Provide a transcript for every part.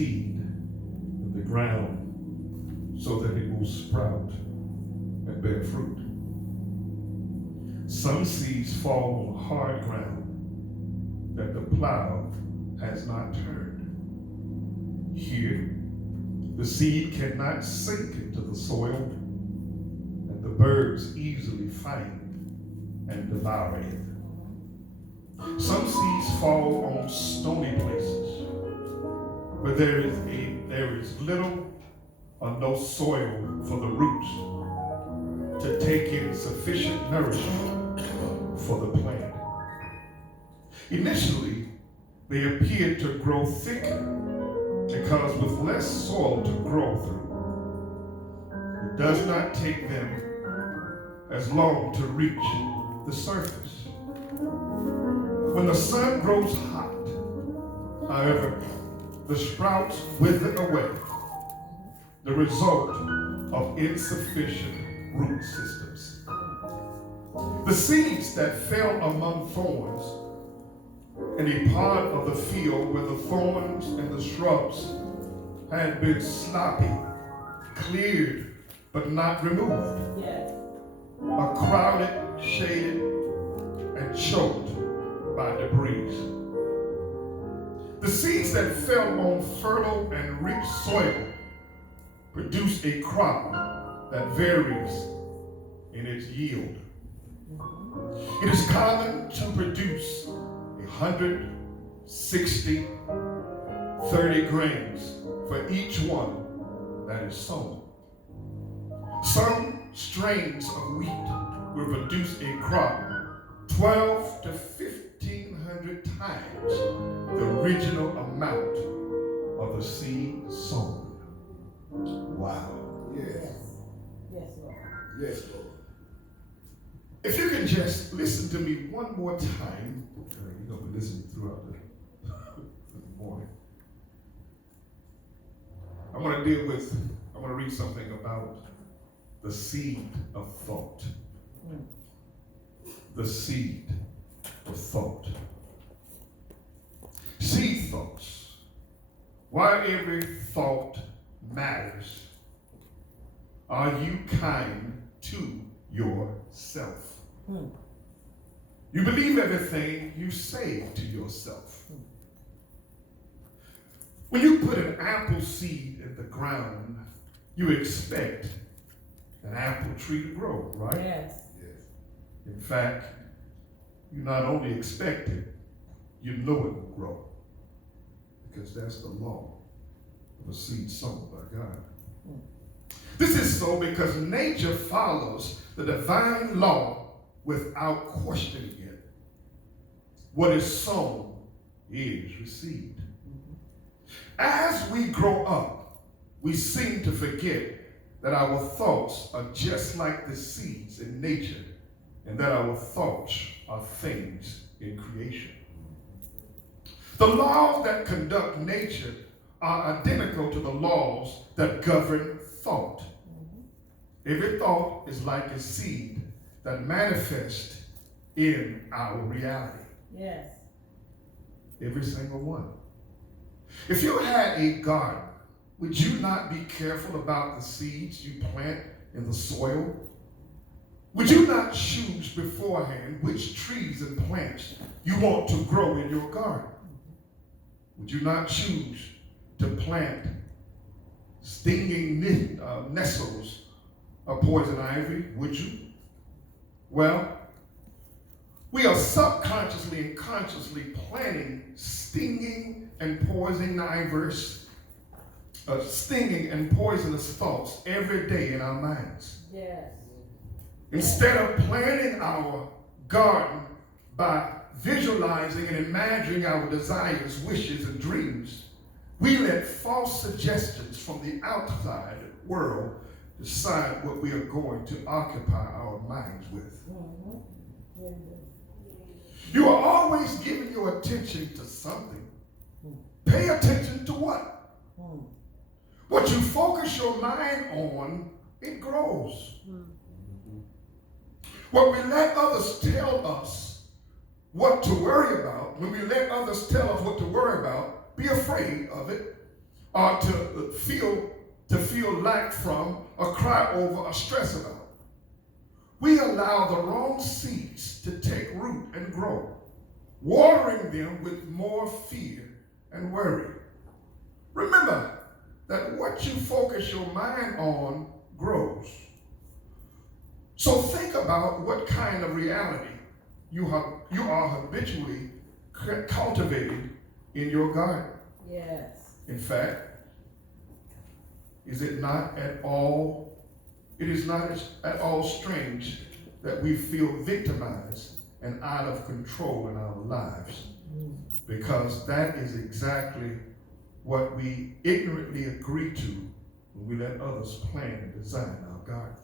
seed in the ground so that it will sprout and bear fruit. Some seeds fall on hard ground that the plow has not turned. Here, the seed cannot sink into the soil, and the birds easily find and devour it. Some seeds fall on stony places, where there is little or no soil for the roots to take in sufficient nourishment for the plant. Initially, they appear to grow thicker because with less soil to grow through, it does not take them as long to reach the surface. When the sun grows hot, however, the sprouts wither away, the result of insufficient root systems. The seeds that fell among thorns in a part of the field where the thorns and the shrubs had been sloppy, cleared, but not removed, are crowded, shaded, and choked by debris. The seeds that fell on fertile and rich soil produce a crop that varies in its yield. It is common to produce 160, 30 grains for each one that is sown. Some strains of wheat will produce a crop 12 to 1,500 times the original amount of the seed sown. Wow. Yes. Yes, Lord. Yes, Lord. If you can just listen to me one more time, you're going to be listening throughout the morning. I want to read something about the seed of thought. The seed of thought. Seed thoughts. Why every thought matters. Are you kind to yourself? You believe everything you say to yourself. When you put an apple seed in the ground, you expect an apple tree to grow, right? Yes. In fact, you not only expect it, you know it will grow. Because that's the law of a seed sown by God. This is so because nature follows the divine law without questioning it. What is sown is received. As we grow up, we seem to forget that our thoughts are just like the seeds in nature, and that our thoughts are things in creation. The laws that conduct nature are identical to the laws that govern thought. Every thought is like a seed that manifests in our reality. Yes. Every single one. If you had a garden, would you not be careful about the seeds you plant in the soil? Would you not choose beforehand which trees and plants you want to grow in your garden? Would you not choose to plant stinging nettles or poison ivy? Would you? Well, we are subconsciously and consciously planting stinging and poisonous thoughts every day in our minds. Yes. Instead of planning our garden by visualizing and imagining our desires, wishes, and dreams, we let false suggestions from the outside world decide what we are going to occupy our minds with. You are always giving your attention to something. Pay attention to what? What you focus your mind on, it grows. What we let others tell us what to worry about, when we let others tell us what to worry about, be afraid of it. or to feel lack from, or cry over, or stress about. We allow the wrong seeds to take root and grow, watering them with more fear and worry. Remember that what you focus your mind on grows. So think about what kind of reality you are habitually cultivating in your garden. Yes. In fact, it is not at all strange that we feel victimized and out of control in our lives, because that is exactly what we ignorantly agree to when we let others plan and design our gardens.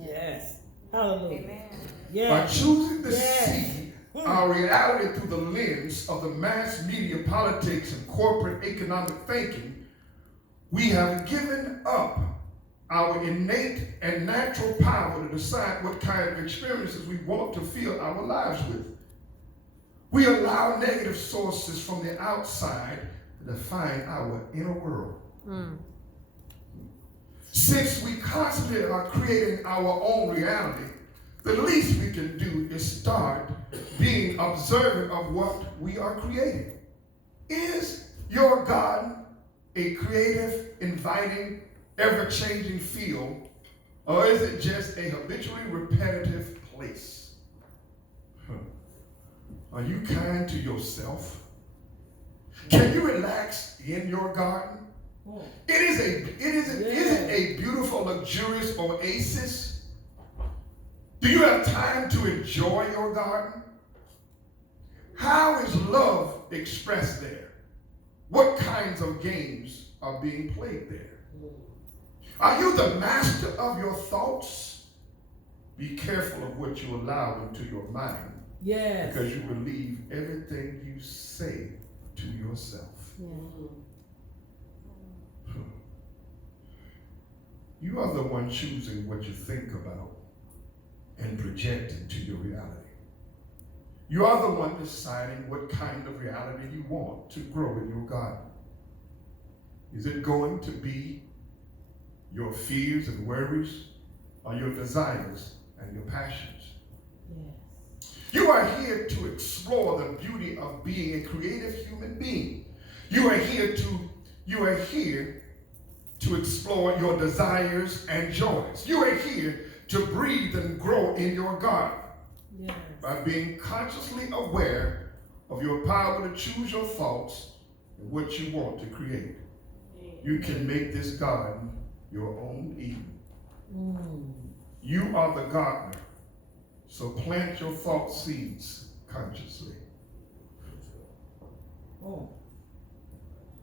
Yes. Hallelujah. Amen. Yes. By choosing to see our reality through the lens of the mass media, politics, and corporate economic thinking, we have given up our innate and natural power to decide what kind of experiences we want to fill our lives with. We allow negative sources from the outside to define our inner world. Since we constantly are creating our own reality, the least we can do is start being observant of what we are creating. Is your garden a creative, inviting, ever-changing field, or is it just a habitually repetitive place? Are you kind to yourself? Can you relax in your garden? Is it a beautiful, luxurious oasis? Do you have time to enjoy your garden? How is love expressed there? What kinds of games are being played there? Are you the master of your thoughts? Be careful of what you allow into your mind. Yes. Because you believe everything you say to yourself. You are the one choosing what you think about and project into your reality. You are the one deciding what kind of reality you want to grow in your garden. Is it going to be your fears and worries, or your desires and your passions? Yes. You are here to explore the beauty of being a creative human being. You are here to explore your desires and joys. You are here to breathe and grow in your garden. Yes. By being consciously aware of your power to choose your thoughts and what you want to create. You can make this garden your own Eden. You are the gardener, so plant your thought seeds consciously.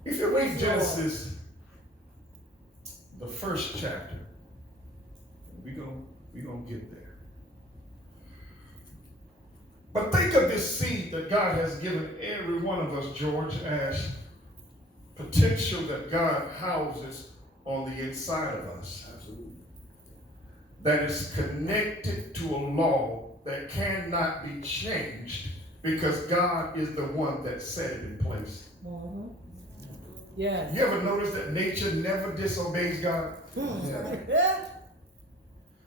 If you read Genesis, the first chapter, we're gonna get there. But think of this seed that God has given every one of us, George, as potential that God houses on the inside of us. Absolutely. That is connected to a law that cannot be changed because God is the one that set it in place. Yes. You ever notice that nature never disobeys God?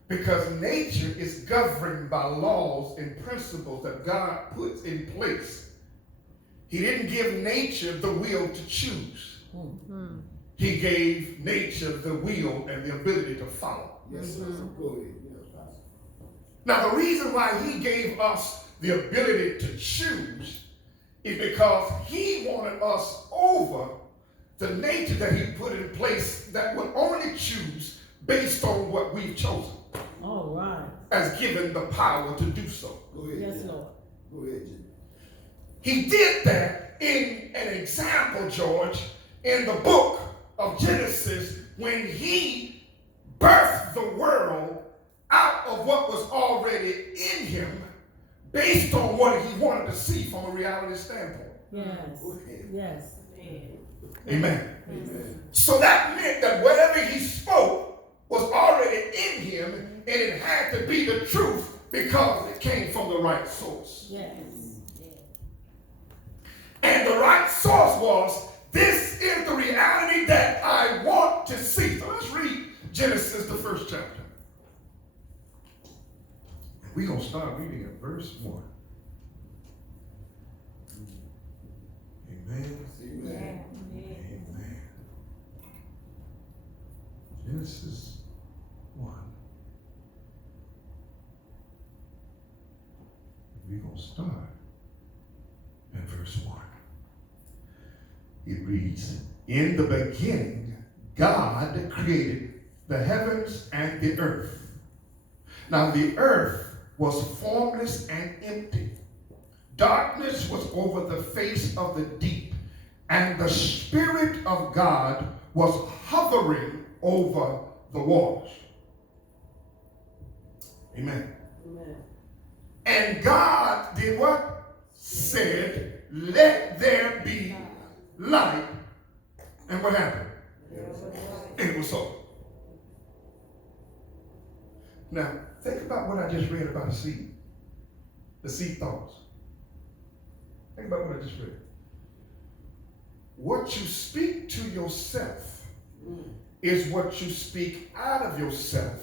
Because nature is governed by laws and principles that God puts in place. He didn't give nature the will to choose. He gave nature the will and the ability to follow. Yes, sir. Go ahead. Now, the reason why he gave us the ability to choose is because he wanted us over the nature that he put in place that would only choose based on what we've chosen. All right. As given the power to do so. Go ahead. Yes, Lord. Go ahead, Jimmy. He did that in an example, George, in the book of Genesis when he birthed the world out of what was already in him based on what he wanted to see from a reality standpoint. Yes. Go ahead. Yes. Amen. Amen. So that meant that whatever he spoke was already in him, and it had to be the truth because it came from the right source. Yes. And the right source was, this is the reality that Genesis, the first chapter. And we're going to start reading at verse 1. Amen. Amen. Amen. Genesis 1. We're going to start at verse 1. It reads, in the beginning, God created the heavens and the earth. Now the earth was formless and empty. Darkness was over the face of the deep, and the Spirit of God was hovering over the waters. Amen. Amen. And God did what? Said, let there be light. And what happened? And it was so. Now, think about what I just read about a seed. The seed thoughts. Think about what I just read. What you speak to yourself is what you speak out of yourself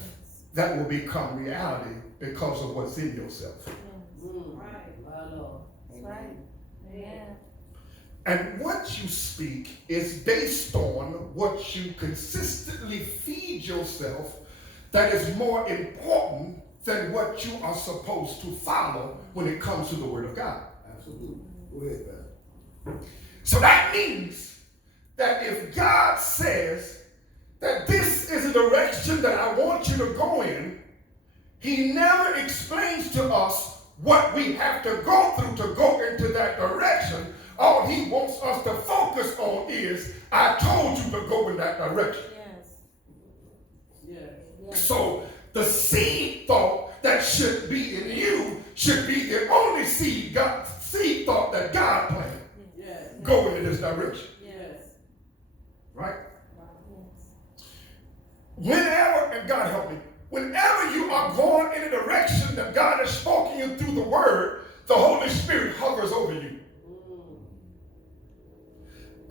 that will become reality because of what's in yourself. Right. My Lord. That's right. Yeah. And what you speak is based on what you consistently feed yourself that is more important than what you are supposed to follow when it comes to the Word of God. Absolutely. Go ahead, Pastor. So that means that if God says that this is a direction that I want you to go in, He never explains to us what we have to go through to go into that direction. All He wants us to focus on is, I told you to go in that direction. Yes. Yes. So the seed thought that should be in you should be the only seed thought that God planted. Yes. Go into this direction. Yes. Right? Yes. Whenever, and God help me, whenever you are going in a direction that God has spoken you through the Word, the Holy Spirit hovers over you.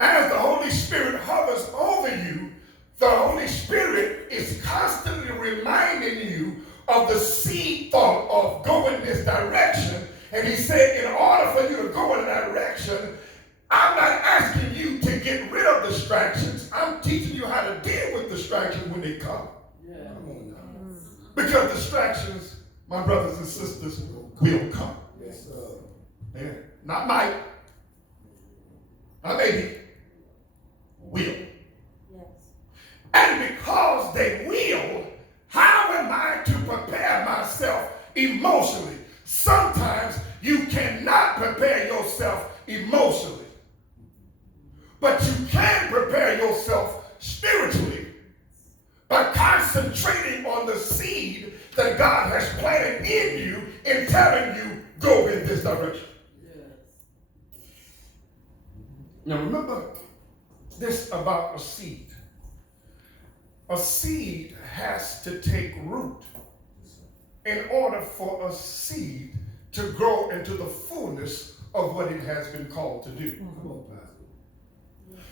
As the Holy Spirit hovers over you, the Holy Spirit is constantly reminding you of the seed thought of going this direction. And He said, in order for you to go in that direction, I'm not asking you to get rid of distractions. I'm teaching you how to deal with distractions when they come. Yeah. Come on now. Because distractions, my brothers and sisters, will come. Yes, sir. Yeah. Not might, not maybe, will. Yes. And because they will, how am I to prepare myself emotionally? Sometimes you cannot prepare yourself emotionally, but you can prepare yourself spiritually by concentrating on the seed that God has planted in you and telling you, go in this direction. Yes. Now remember this about a seed. A seed has to take root in order for a seed to grow into the fullness of what it has been called to do. Come on, Pastor.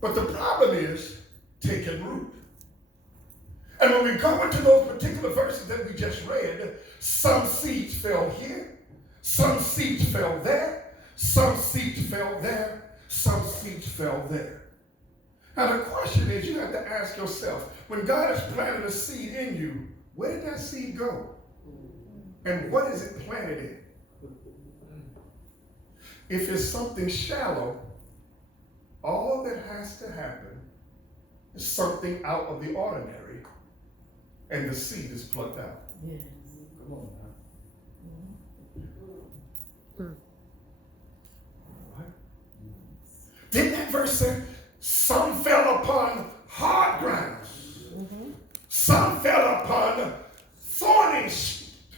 But the problem is taking root. And when we go into those particular verses that we just read, some seeds fell here, some seeds fell there, some seeds fell there, some seeds fell there. Now the question is, you have to ask yourself, when God has planted a seed in you, where did that seed go? And what is it planted in? If it's something shallow, all that has to happen is something out of the ordinary, and the seed is plucked out. Yes. Come on now. Right? Didn't that verse say, some fell upon hard grounds, some fell upon thorny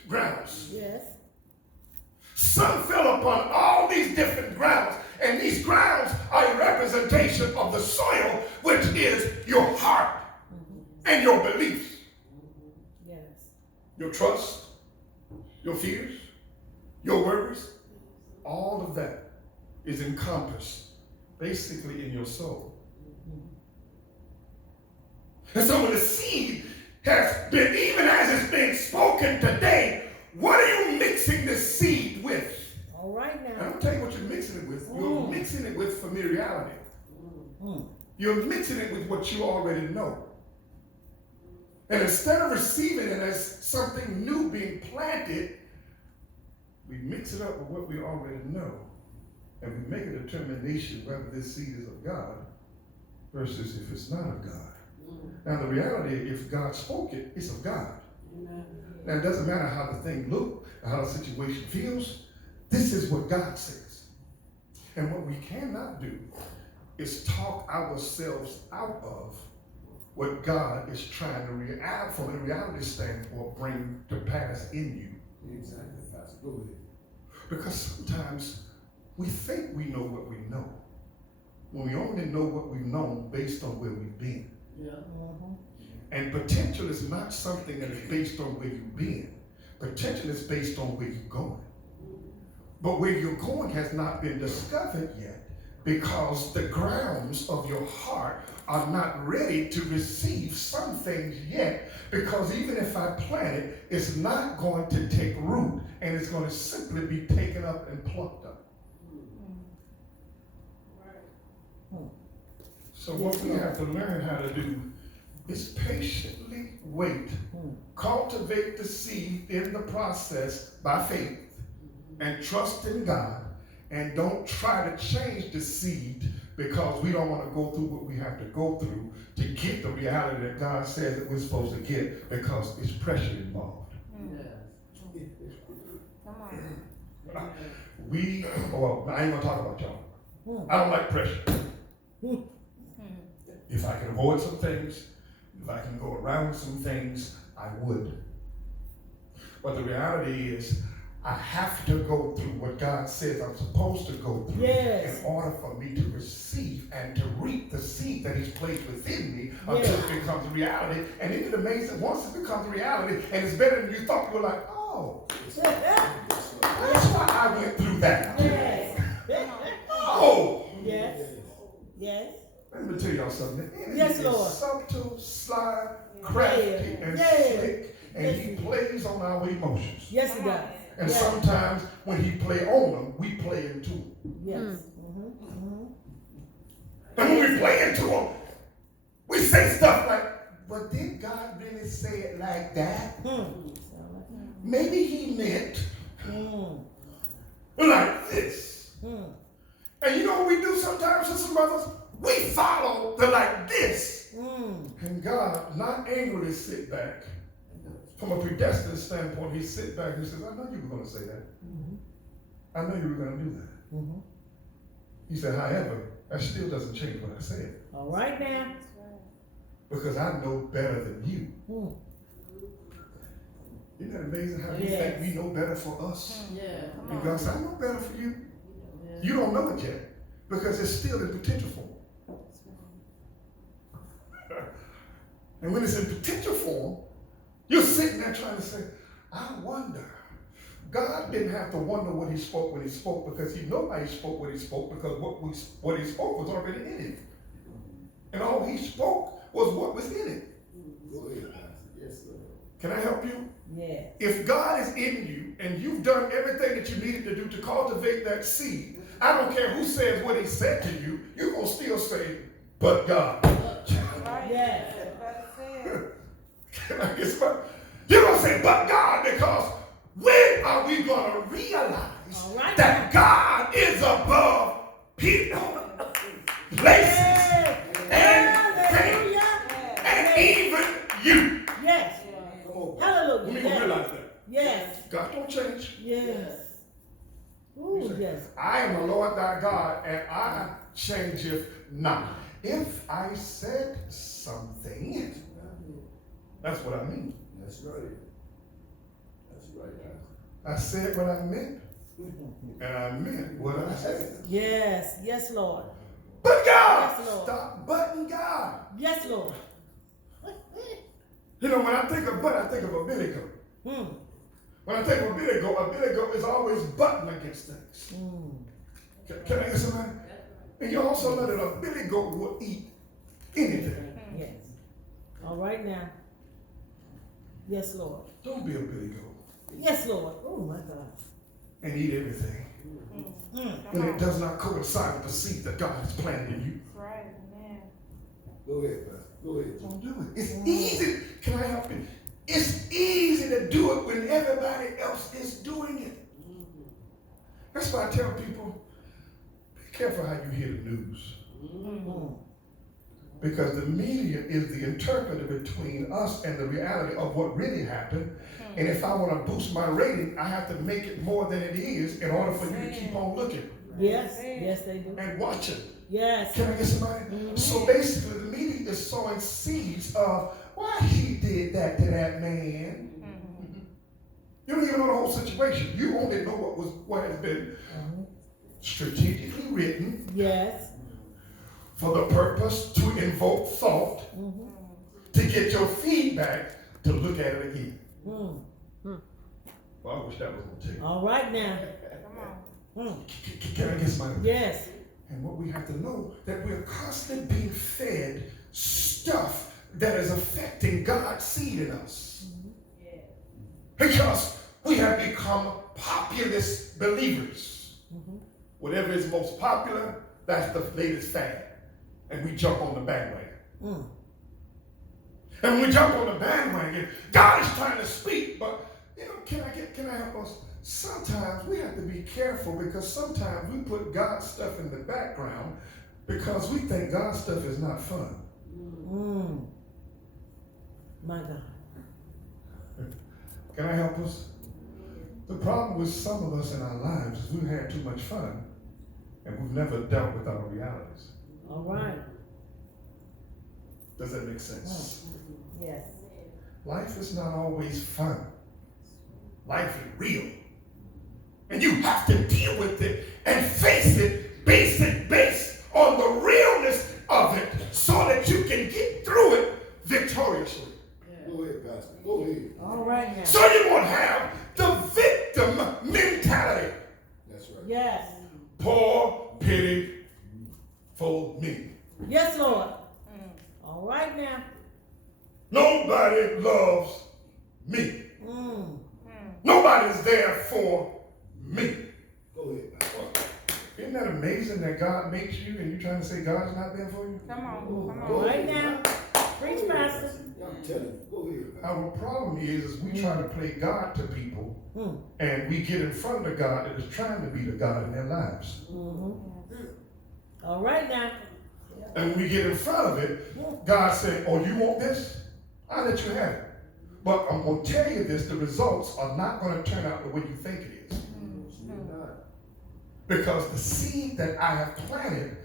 grounds, Yes. some fell upon all these different grounds, and these grounds are a representation of the soil, which is your heart and your beliefs, Yes. your trust, your fears, your worries. All of that is encompassed basically in your soul. And so when the seed has been, even as it's being spoken today, what are you mixing the seed with? All right And now. I'm going to tell you what you're mixing it with. You're mixing it with familiarity. Mm. You're mixing it with what you already know. And instead of receiving it as something new being planted, we mix it up with what we already know. And we make a determination whether this seed is of God versus if it's not of God. Now the reality, if God spoke it, it's of God. Now it doesn't matter how the thing looks or how the situation feels. This is what God says. And what we cannot do is talk ourselves out of what God is trying to from a reality standpoint bring to pass in you. Exactly, Pastor. Go ahead. Because sometimes we think we know what we know, when we only know what we've known based on where we've been. Yeah. Mm-hmm. And potential is not something that is based on where you've been. Potential is based on where you're going. But where you're going has not been discovered yet because the grounds of your heart are not ready to receive some things yet, because even if I plant it, it's not going to take root and it's going to simply be taken up and plucked up. So what we have to learn how to do is patiently wait, cultivate the seed in the process by faith, and trust in God, and don't try to change the seed because we don't want to go through what we have to go through to get the reality that God says that we're supposed to get, because it's pressure involved. Come on. Well, I ain't gonna talk about y'all. I don't like pressure. If I can avoid some things, if I can go around some things, I would. But the reality is, I have to go through what God says I'm supposed to go through in order for me to receive and to reap the seed that He's placed within me until it becomes a reality. And isn't it amazing? Once it becomes a reality and it's better than you thought, you're like, oh, that's why I went through that. Oh. Yes. Yes. Let me tell y'all something. The enemy Yes, is Lord. subtle, sly, crafty, and slick, and he plays on our emotions. Yes, he does. And sometimes when he play on them, we play into them. Yes. And when we play into them, we say stuff like, but did God really say it like that? Maybe he meant like this. And you know what we do sometimes, sisters and brothers? We follow the like this. And God not angrily sit back. From a predestined standpoint, he sit back and says, I know you were going to say that. I know you were going to do that. He said, however, that still doesn't change what I said. All right now. Because I know better than you. Isn't that amazing how we think we know better for us? And God said, I know better for you. You don't know it yet because it's still in potential form. And when it's in potential form, you're sitting there trying to say, I wonder. God didn't have to wonder what he spoke when he spoke, because he knew why he spoke what he spoke, because what he spoke was already in him. And all he spoke was what was in it. Yes, Lord. Can I help you? Yeah. If God is in you and you've done everything that you needed to do to cultivate that seed, I don't care who says what he said to you, you're going to still say, but God. Yes. Can I get somebody? You're going to say, but God, because when are we going to realize that God is above people, places, and things, and even you? Yes. Hallelujah. When we realize that. Yes. God don't change. Yes. Ooh, yes. I am the Lord thy God, and I changeth not. If I said something, that's what I mean. That's right. That's right, Pastor. I said what I meant, and I meant what I said. Yes. Yes, Lord. But God, Yes, Lord. stop butting God. Yes, Lord. You know, when I think of butt, I think of a billy goat. When I think of a billy goat is always butting against things. Can I get somebody? And you also know that a billy goat will eat anything. Yes. All right now. Yes, Lord. Don't be a Billy Goat Yes, Lord. Oh, my God. and eat everything when it does not coincide with the seed that God has planted in you. That's right, amen. Go ahead, Pastor. Go ahead. Don't do it. It's easy. Can I help you? It's easy to do it when everybody else is doing it. That's why I tell people, be careful how you hear the news. Because the media is the interpreter between us and the reality of what really happened. And if I want to boost my rating, I have to make it more than it is in order for you to keep on looking Yes. Yes, they do. and watching. Yes. Can I get somebody? So basically, the media is sowing seeds of why he did that to that man. You don't even know the whole situation. You only know what has been strategically written Yes. for the purpose to invoke thought, to get your feedback to look at it again. Well, I wish that was going to take. All right now. Come on. Can I get somebody? Yes. And what we have to know, that we're constantly being fed stuff that is affecting God's seed in us. Because we have become populist believers. Whatever is most popular, that's the latest fad. And we jump on the bandwagon. And when we jump on the bandwagon, God is trying to speak, but can I help us? Sometimes we have to be careful because sometimes we put God's stuff in the background because we think God's stuff is not fun. My God. Can I help us? The problem with some of us in our lives is we've had too much fun and we've never dealt with our realities. All right. Does that make sense? Yes. Life is not always fun. Life is real. And you have to deal with it and face it based on the realness of it so that you can get through it victoriously. Go ahead, Pastor. Go ahead. All right now. So you won't have the victim mentality. That's right. Yes. Poor, pity for me. Yes, Lord. All right now. Nobody loves me. Nobody's there for me. Go ahead, Pastor. Isn't that amazing that God makes you and you're trying to say God's not there for you? Come on. Come All on. right now. Preach, Pastor. I'm telling you. Go ahead, Pastor. Our problem is we try to play God to people and we get in front of the God that is trying to be the God in their lives. All right now. And when we get in front of it, God said, oh, you want this? I'll let you have it. But I'm going to tell you this, the results are not going to turn out the way you think it is. Because the seed that I have planted,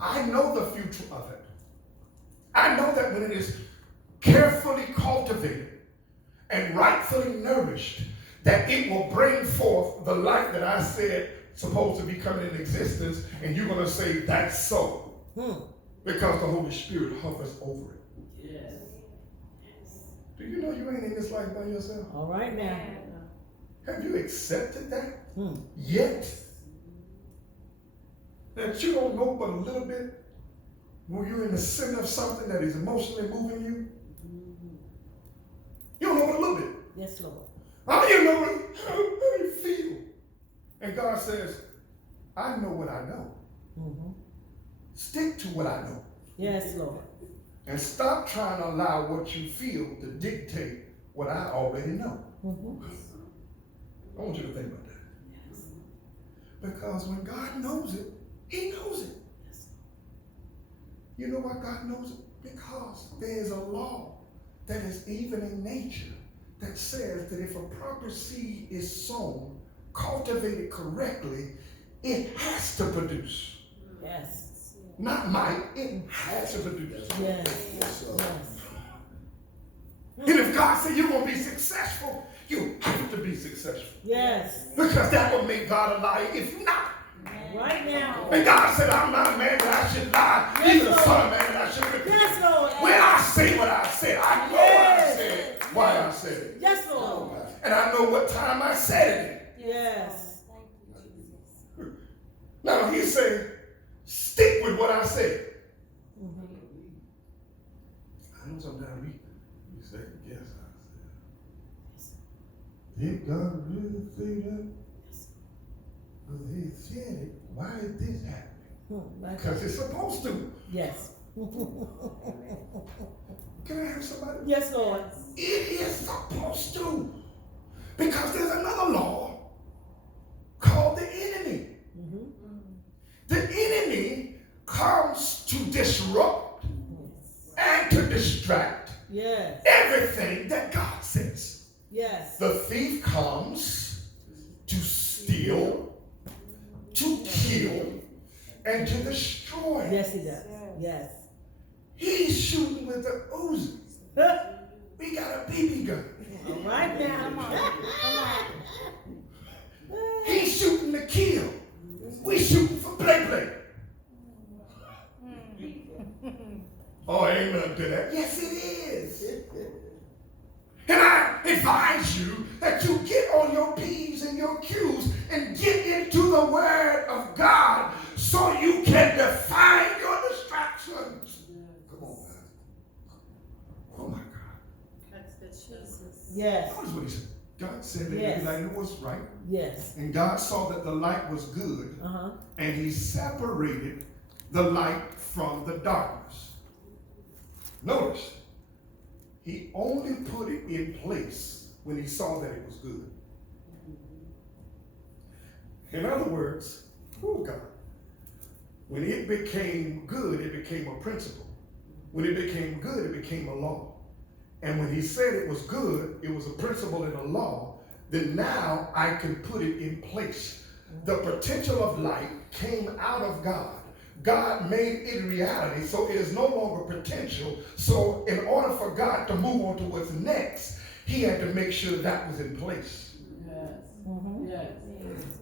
I know the future of it. I know that when it is carefully cultivated and rightfully nourished, that it will bring forth the life that I said supposed to be coming in existence, and you're going to say, that's so. Because the Holy Spirit hovers over it. Yes. Do you know you ain't in this life by yourself? All right now. Have you accepted that yet? That you don't know but a little bit when you're in the center of something that is emotionally moving you? You don't know but a little bit. Yes, Lord. How do you know how do you feel? And God says, I know what I know. Stick to what I know. Yes, Lord. And stop trying to allow what you feel to dictate what I already know. I want you to think about that. Because when God knows it, He knows it. You know why God knows it? Because there is a law that is even in nature that says that if a proper seed is sown, cultivated correctly, it has to produce. Yes. Not might, it has to produce. Yes. Yes, sir. Yes. And if God said you're going to be successful, you have to be successful. Yes. Because that will make God a liar if not. Right now. And God said, I'm not a man that I should lie, Yes, neither the Lord. son of man that I should repent. Yes, Lord. When I say what I said, I know what I said, why I said it. Yes, Lord. And I know what time I said it. Yes. Now He said, stick with what I said. I know sometimes we second guess I said. Did God really say that? Because he said it. Why is this happening? Because it's supposed to. Yes. Can I have somebody? Yes, Lord. It is supposed to. Because there's another law called the enemy. Mm-hmm. The enemy comes to disrupt and to distract Yes. everything that God says. Yes. The thief comes to steal, to kill, and to destroy. Yes, he does. Yes. He's shooting with the Uzi. We got a BB gun. All right now. He's shooting to kill. We shooting for play. Oh, amen to that. Yes, it is. And I advise you that you get on your P's and your Q's and get into the Word of God so you can define your distractions. Come on, man. Oh, my God. That's the Jesus. Yes. Notice what he said. God said that Yes. the light was right. Yes. And God saw that the light was good. Uh-huh. And he separated the light from the darkness. Notice, he only put it in place when he saw that it was good. In other words, oh God, when it became good, it became a principle. When it became good, it became a law. And when he said it was good, it was a principle and a law, then now I can put it in place. The potential of light came out of God. God made it reality, so it is no longer potential. So in order for God to move on to what's next, he had to make sure that was in place. Yes. Mm-hmm. Yes.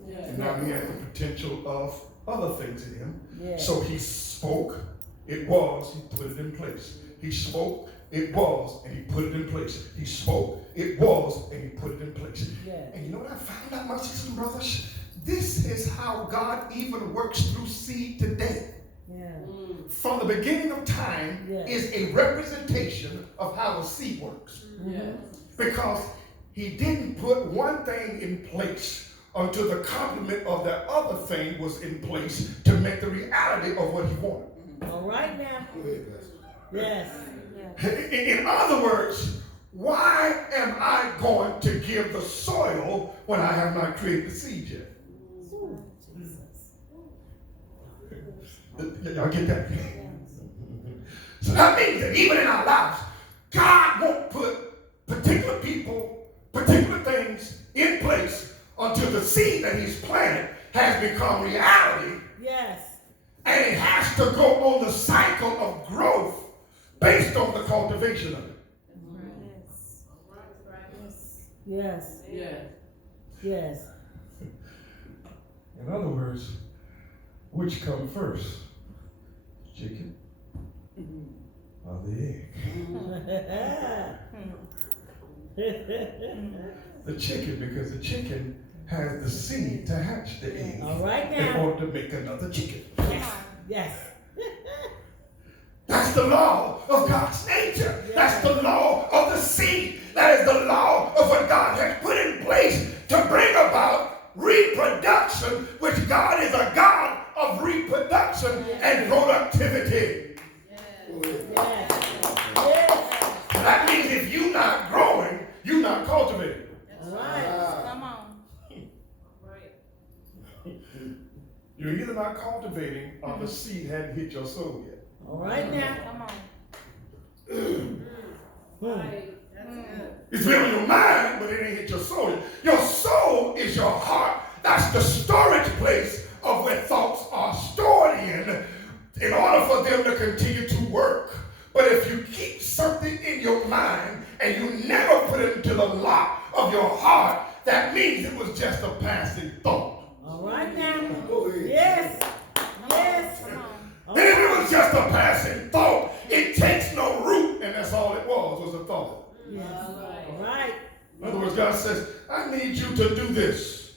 Yes. And now he had the potential of other things in him. Yes. So he spoke, it was, he put it in place. He spoke, it was, and he put it in place. He spoke, it was, and he put it in place. Yes. And you know what I found out, my sisters and brothers? This is how God even works through seed today. Yeah. From the beginning of time Yes. is a representation of how a seed works. Yes. Because he didn't put one thing in place until the complement of that other thing was in place to make the reality of what he wanted. All right now. Yes. In other words, why am I going to give the soil when I have not created the seed yet? Y'all get that? So that means that even in our lives, God won't put particular people, particular things in place until the seed that he's planted has become reality. Yes. And it has to go on the cycle of growth based on the cultivation of it. Yes. Yes. Yes. In other words, which come first? Chicken or the egg? The chicken, because the chicken has the seed to hatch the egg. All right In now. order to make another chicken. Yes. Yes. That's the law of God's nature. That's the law of the seed. That is the law of what God has put in place to bring about reproduction, which God is a God of reproduction and productivity. Yes. Yes. That means if you're not growing, you're not cultivating. All right. Come on. You're either not cultivating or the seed hadn't hit your soul yet. All right now. Come on. Right. That's good. It's been on your mind, but it ain't hit your soul yet. Your soul is your heart. That's the storage place of where thoughts are stored in order for them to continue to work. But if you keep something in your mind and you never put it into the lock of your heart, that means it was just a passing thought. All right now. Yes. Yes. And if it was just a passing thought, it takes no root, and that's all it was a thought. Yes. All right. In other words, God says, I need you to do this.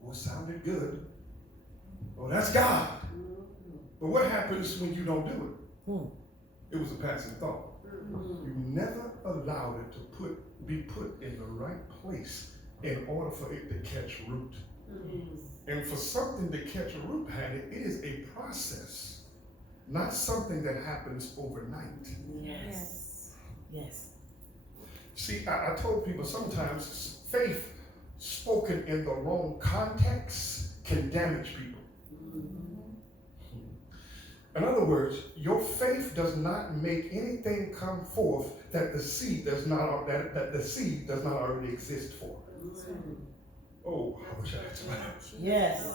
Well, it sounded good. Well, that's God. But what happens when you don't do it? It was a passing thought. You never allowed it to be put in the right place in order for it to catch root. And for something to catch a root, Hattie, it is a process, not something that happens overnight. Yes. Yes. See, I told people sometimes faith spoken in the wrong context can damage people. In other words, your faith does not make anything come forth that the seed does not that the seed does not already exist for. Oh, I wish I had somebody. Yes.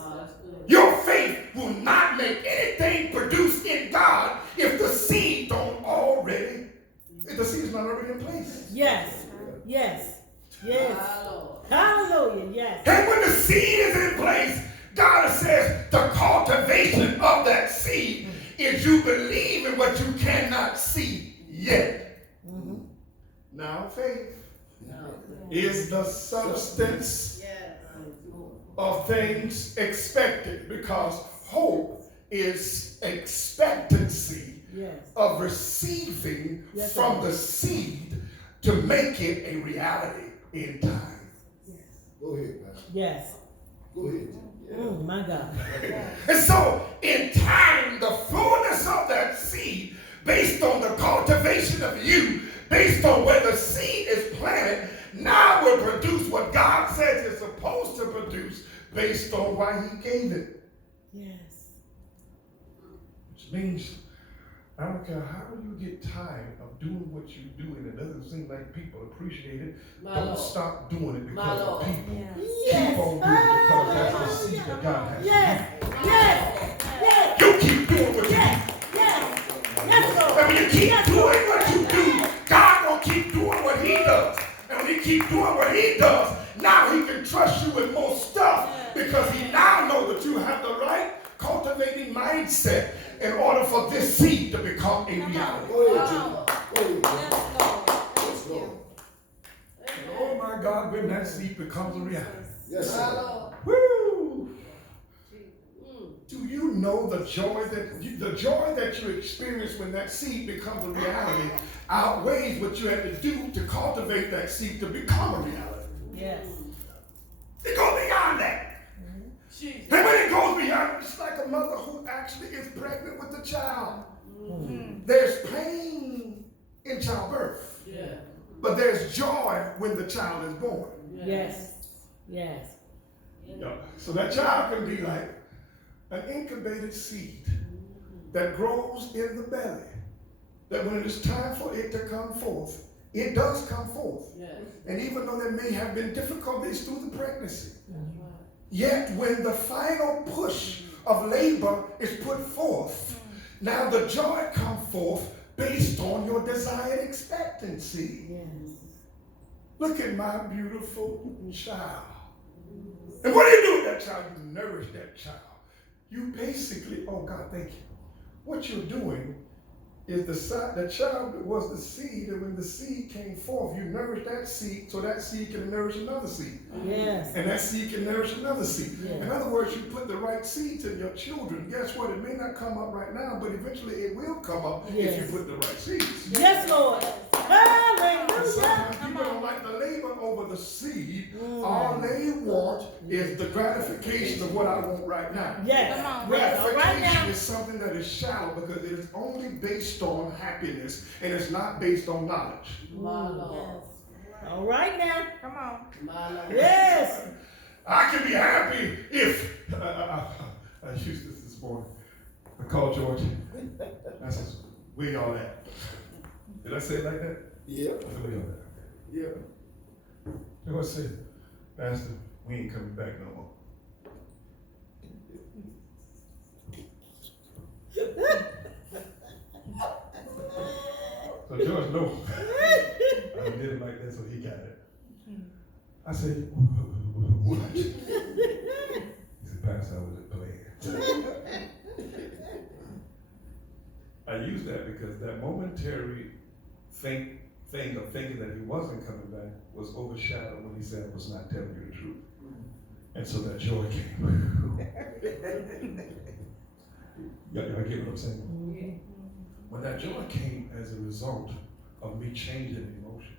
Your faith will not make anything produce in God if the seed don't already, if the seed is not already in place. Yes. Yes. Yes. Hallelujah. Yes. And when the seed is in place, God says the cultivation of that seed is you believe in what you cannot see yet. Now faith is the substance of things expected, because hope is expectancy of receiving from the seed to make it a reality in time. Go ahead, man. Yes. Go ahead. Oh my God. And so in time, the fullness of that seed, based on the cultivation of you, based on where the seed is planted, now will produce what God says it's supposed to produce based on why he gave it. Yes. Which means, I don't care how you get tired of doing what you do and it doesn't seem like people appreciate it, don't stop doing it because of people. Yes. Keep on doing it because that's the seed that God has. Yes. Yes. Yes. You keep doing what you do. Yes. Yes. Yes, Lord. And when you keep doing what you do, God will keep doing what he does. And when he keep doing what he does, now he can trust you with more stuff because he now knows that you have the right cultivating mindset in order for this seed to become a reality. Go ahead, Jimmy. Go ahead. Let's go. And oh my God, when that seed becomes a reality. Yes, sir. Woo! Do you know the joy that you experience when that seed becomes a reality outweighs what you had to do to cultivate that seed to become a reality? Yes. It goes beyond that. And when it goes beyond, it's like a mother who actually is pregnant with a child. There's pain in childbirth, but there's joy when the child is born. Yes. Yes. Yeah. So that child can be like an incubated seed that grows in the belly, that when it is time for it to come forth, it does come forth. And even though there may have been difficulties through the pregnancy, yet when the final push of labor is put forth, now the joy comes forth based on your desired expectancy. Yes. Look at my beautiful child. And what do you do with that child? You nourish that child. You basically, oh God, thank you. What you're doing is the child was the seed, and when the seed came forth, you nourish that seed so that seed can nourish another seed. Yes. And that seed can nourish another seed. Yes. In other words, you put the right seeds in your children. Guess what? It may not come up right now, but eventually it will come up if you put the right seeds. Yes, Lord. Hallelujah. Sometimes people don't like to labor over the seed. All they want is the gratification of what I want right now. Yes. Come on. Gratification Right now. is something that is shallow because it is only based on happiness and it's not based on knowledge. All right now. Come on. Yes. I can be happy if I used this morning. I called George. I said, "Where y'all at?" Did I say it like that? Yeah. I said, "Where y'all at?" Yeah. George said, "Pastor, we ain't coming back no more." So George knows. I did it like that so he got it. I said, "What?" He said, "Pastor, I was just playing." I use that because that momentary thing of thinking that he wasn't coming back was overshadowed when he said I was not telling you the truth. And so that joy came. Y'all get what I'm saying? When that joy came as a result of me changing an emotion,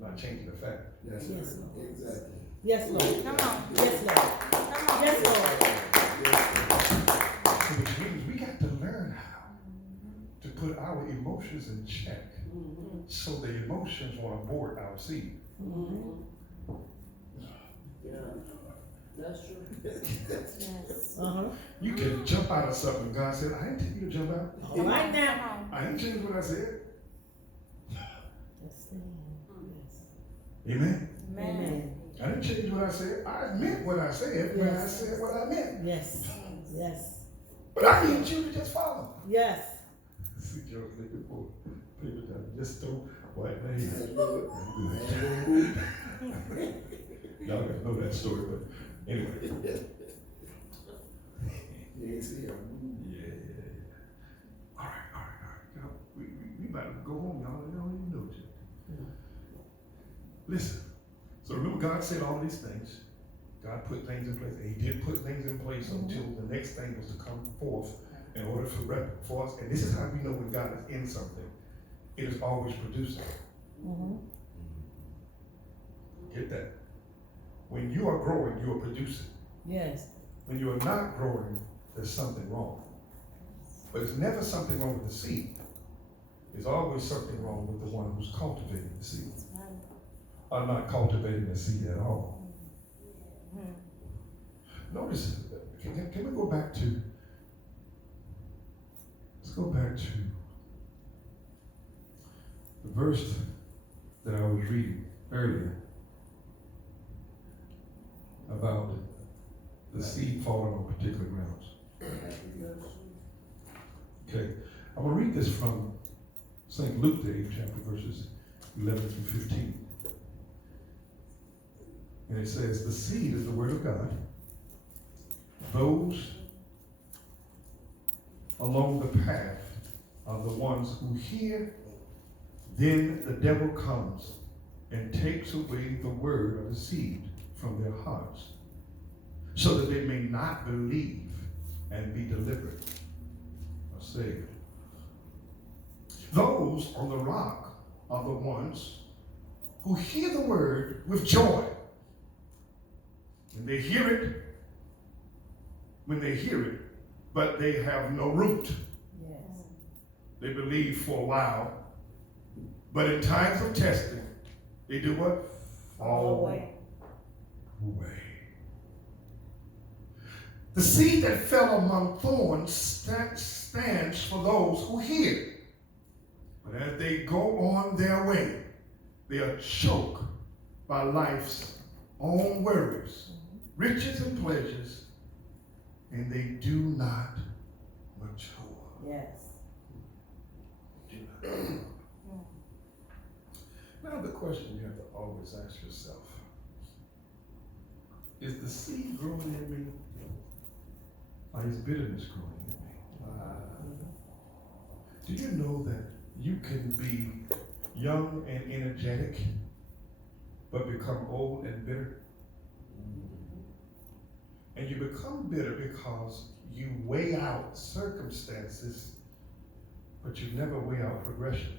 not changing the fact. Yes, Yes. sir. Exactly. Yes, Lord. Come on. Yes, Lord. Come on. Yes, Lord. So which means we got to learn how to put our emotions in check so the emotions won't abort our seed. Yeah. That's true. Yes. Uh-huh. You can jump out of something. God said, I didn't tell you to jump out. All right now. Come on. I didn't change what I said. Yes, Amen. Amen. I didn't change what I said. I meant what I said when I said what I meant. Yes. Yes. But I need you to just follow. Yes. See, Joe, looking for paper down. Just throw white man. Y'all gotta know that story, but anyway. You ain't see him. Yeah. All right. Y'all, we about to go home, y'all. Y'all don't even know it yet. Listen. So remember, God said all these things. God put things in place, and He did put things in place until the next thing was to come forth in order for us. And this is how we know when God is in something. It is always producing. Get that? When you are growing, you are producing. Yes. When you are not growing, there's something wrong. But it's never something wrong with the seed. There's always something wrong with the one who's cultivating the seed. Or not cultivating the seed at all. Notice, can we go back to, let's go back to the verse that I was reading earlier about the seed falling on particular grounds. Okay, I'm going to read this from St. Luke, the 8th chapter, verses 11 through 15. And it says, the seed is the word of God. Those along the path are the ones who hear, then the devil comes and takes away the word of the seed from their hearts, so that they may not believe and be delivered or saved. Those on the rock are the ones who hear the word with joy. And they hear it when they hear it, but they have no root. Yes. They believe for a while, but in times of testing, they do what? Fall away. The seed that fell among thorns stands for those who hear. But as they go on their way, they are choked by life's own worries, riches and pleasures, and they do not mature. Yes. Now the question you have to always ask yourself, is the seed growing in me, or is bitterness growing in me? Do you know that you can be young and energetic, but become old and bitter? And you become bitter because you weigh out circumstances, but you never weigh out progression.